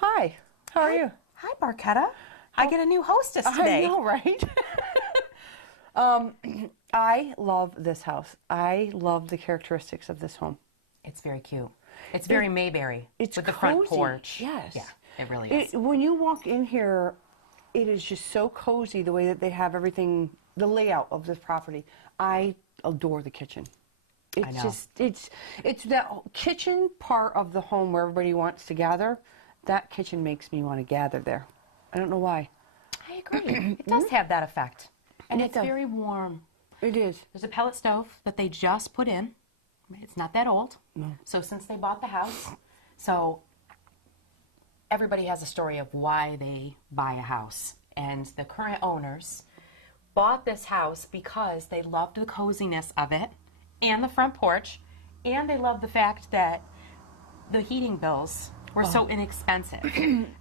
Hi, how are you? Hi, Barchetta. I get a new hostess today. I know, right? I love this house. I love the characteristics of this home. It's very cute. It's very Mayberry. It's with the cozy. front porch. Yes. Yeah, it really is. When you walk in here, it is just so cozy the way that they have everything, the layout of this property. I adore the kitchen. It's I know. It's that kitchen part of the home where everybody wants to gather. That kitchen makes me want to gather there. I don't know why. I agree. It does have that effect. And It it's does. very warm. It is. There's a pellet stove that they just put in. It's not that old. No. So since they bought the house, so everybody has a story of why they buy a house. And the current owners bought this house because they loved the coziness of it and the front porch, and they loved the fact that the heating bills were so inexpensive.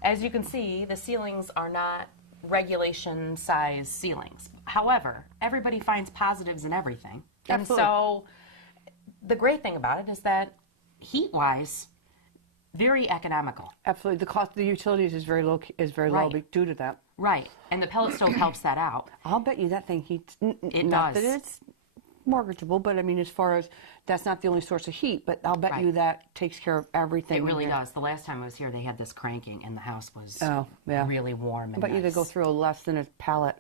As you can see, the ceilings are not regulation size ceilings. However, everybody finds positives in everything. Absolutely. And so the great thing about it is that heat-wise, very economical. Absolutely. The cost of the utilities is very low Right. due to that. Right. And the pellet stove helps that out. I'll bet you that thing heats. It not does. that it's mortgageable, but I mean, as far as that's not the only source of heat, but I'll bet Right. you that takes care of everything. It in really here. does. The last time I was here, they had this cranking, and the house was Oh, yeah. really warm I and bet you they nice. go through a less than a pallet.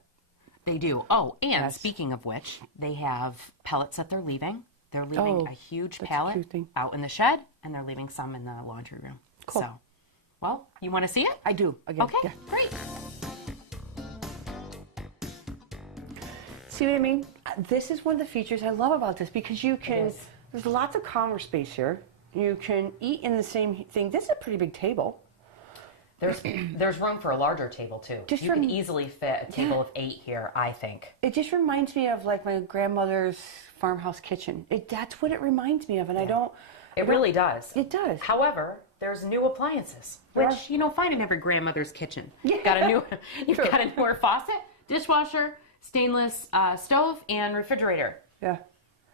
They do. Oh, and Yes. speaking of which, they have pellets that they're leaving. They're leaving Oh, a huge that's a pallet cute thing. out in the shed, and they're leaving some in the laundry room. Cool. So, well, you want to see it? I do. Again. Okay, Yeah. great. See what I mean? This is one of the features I love about this because you can. is. There's lots of counter space here. You can eat in the same thing. This is a pretty big table. There's room for a larger table too. Just you can rem- easily fit a table of 8 here, I think. It just reminds me of like my grandmother's farmhouse kitchen. That's what it reminds me of, and I don't. It really does. It does. However, there's new appliances, There which find in every grandmother's kitchen. Yeah. You've got a newer faucet, dishwasher, stainless stove, and refrigerator. Yeah.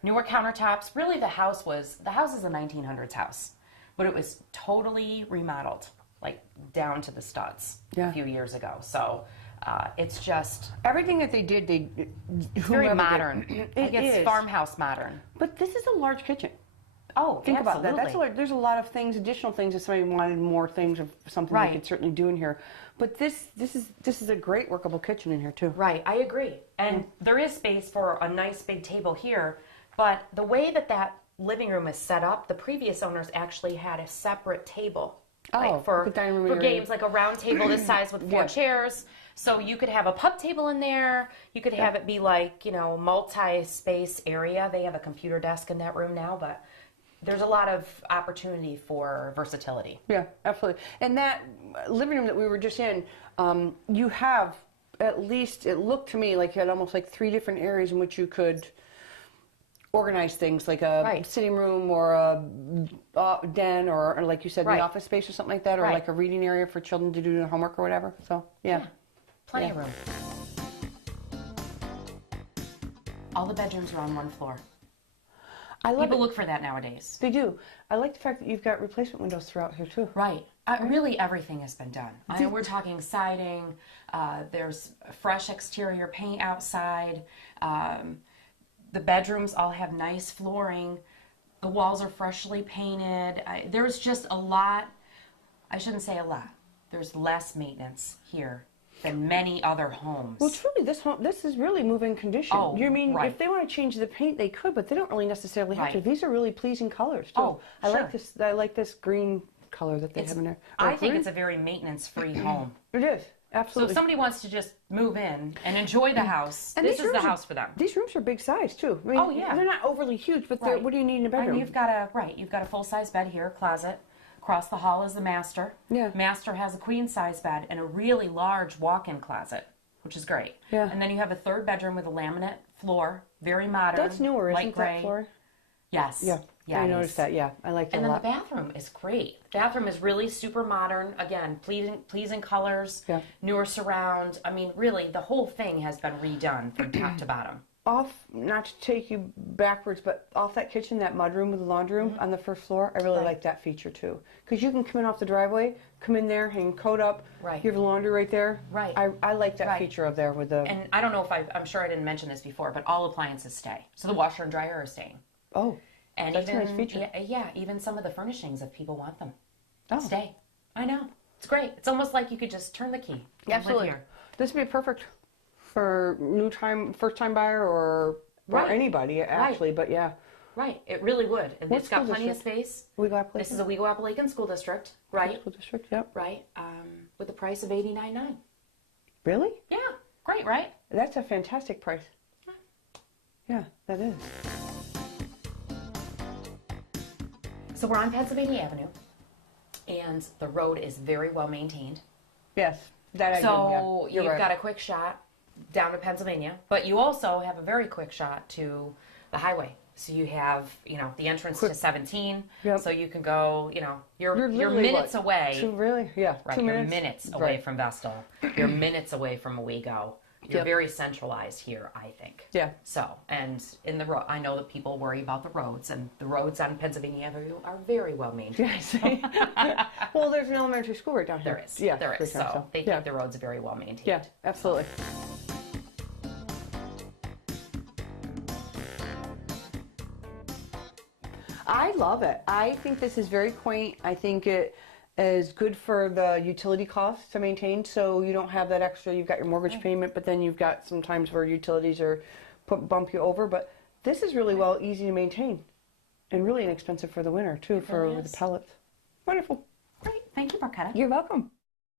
Newer countertops. Really, the house is a 1900s house, but it was totally remodeled, like down to the studs Yeah. a few years ago. So it's just Everything that they did, very whomever did- modern. It Like it's is. farmhouse modern. But this is a large kitchen. Oh, Think absolutely. about that. There's a lot of things, additional things. If somebody wanted more things of something Right. they could certainly do in here. But this is a great workable kitchen in here too. Right, I agree. And there is space for a nice big table here, but the way that living room is set up, the previous owners actually had a separate table. Oh, like for the dining room for area. games, like a round table this size with 4 Yeah. chairs. So you could have a pub table in there. You could have it be like, multi-space area. They have a computer desk in that room now, but there's a lot of opportunity for versatility. Yeah, absolutely. And that living room that we were just in, you have at least, it looked to me like you had almost like 3 different areas in which you could organize things, like a Right. sitting room or a den or like you said, Right. the office space or something like that, or Right. like a reading area for children to do their homework or whatever. So, yeah. Plenty Yeah. of room. All the bedrooms are on one floor. I love People it. look for that nowadays. They do. I like the fact that you've got replacement windows throughout here too. Right. Really, everything has been done. We're talking siding. There's fresh exterior paint outside. The bedrooms all have nice flooring. The walls are freshly painted. There's just a lot. I shouldn't say a lot. There's less maintenance here than many other homes. Well, truly, this is really moving condition. Oh, You mean right. if they want to change the paint, they could, but they don't really necessarily have to. Right. These are really pleasing colors too. Oh, I like sure. this. I like this green color that they have in there. I Or think green? it's a very maintenance-free home. It is So absolutely. if somebody wants to just move in and enjoy the house, And this these is the rooms are- house for them. These rooms are big size too. I mean, Oh, yeah. they're not overly huge, but Right. what do you need in a bedroom? And you've got a full-size bed here, closet. Across the hall is the master. Yeah. Master has a queen-size bed and a really large walk-in closet, which is great. Yeah. And then you have a third bedroom with a laminate floor, very modern. That's newer, light isn't gray. that floor? Yes. Yeah. Yeah, I it noticed is. that. Yeah, I like that And a then the lot. bathroom is great. The bathroom is really super modern. Again, pleasing colors, Yeah. newer surround. I mean, really, the whole thing has been redone from top to bottom. off, not to take you backwards, but off that kitchen, that mudroom with the laundry room on the first floor, I really like that feature too. Because you can come in off the driveway, come in there, hang coat up. Right. You have laundry right there. Right. I like that feature of there with the. And I don't know if I'm sure I didn't mention this before, but all appliances stay. So the washer and dryer are staying. Oh. And that's even, a nice feature. Yeah, even some of the furnishings, if people want them, Oh. stay. I know. It's great. It's almost like you could just turn the key. And Absolutely. live here. This would be perfect for first time buyer or anybody actually, but yeah. Right. It really would. And What it's got school plenty of district? space. Wego This is a Wego Apalachin School District, right? School district, yep. Right. With the price of $89.9. Really? Yeah. Great, right? That's a fantastic price. Yeah, that is. So we're on Pennsylvania Avenue, and the road is very well maintained. Yes, that I do. So Yeah, you've got a quick shot down to Pennsylvania, but you also have a very quick shot to the highway. So you have, the entrance to 17. Yep. So you can go, you're literally minutes away. Really? Yeah. Right, 2 you're minutes. minutes away from Vestal. You're minutes away from Owego. You're Yep. very centralized here, I think. Yeah. So, and in the road, I know that people worry about the roads, and the roads on Pennsylvania Avenue are very well maintained. Yeah, I see. Well, there's an elementary school right down here. There is. Yeah, there is. right down, So they yeah. keep the roads very well maintained. Yeah, absolutely. I love it. I think this is very quaint. I think it is good for the utility costs to maintain, so you don't have that extra. You've got your mortgage payment, but then you've got some times where utilities are bump you over. But this is really easy to maintain, and really inexpensive for the winter too, for really the is. pellets. Wonderful. Great. Thank you, Marquetta. You're welcome.